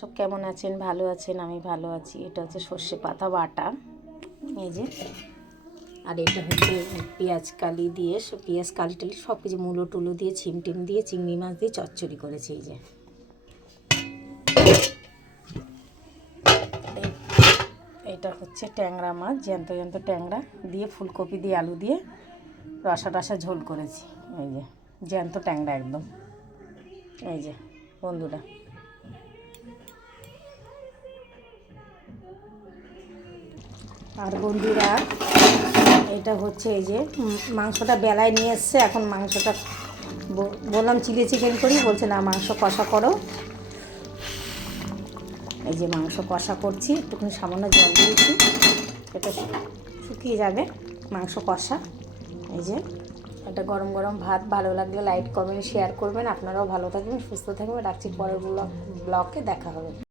সব কেমন আছেন? ভালো আছেন? আমি ভালো আছি। এটা হচ্ছে সর্ষে পাতা বাটা, এই যে। আর এটা হচ্ছে পেঁয়াজ কালি দিয়ে, পেঁয়াজ কালি টালি সব কিছু মূলো টুলো দিয়ে, ছিম টিম দিয়ে, চিংড়ি মাছ দিয়ে চচ্চড়ি করেছি। এই যে এটা হচ্ছে ট্যাংরা মাছ, জ্যান্ত জ্যান্ত ট্যাংরা দিয়ে ফুলকপি দিয়ে আলু দিয়ে রসা টসা ঝোল করেছি। এই যে জ্যান্ত ট্যাংরা একদম। এই যে বন্ধুরা, আর বন্ধুরা এটা হচ্ছে এই যে মাংসটা বেলায় নিয়ে এসছে। এখন মাংসটা বললাম চিলি চিকেন করি, বলছে না মাংস কষা করো। এই যে মাংস কষা করছি, একটুখানি সামান্য জল দিয়েছি, এটা শুকিয়ে যাবে মাংস কষা। এই যে এটা গরম গরম ভাত। ভালো লাগলে লাইক কমেন্ট শেয়ার করবেন। আপনারাও ভালো থাকবেন, সুস্থ থাকবেন। রাখছি, পরের ব্লগে দেখা হবে।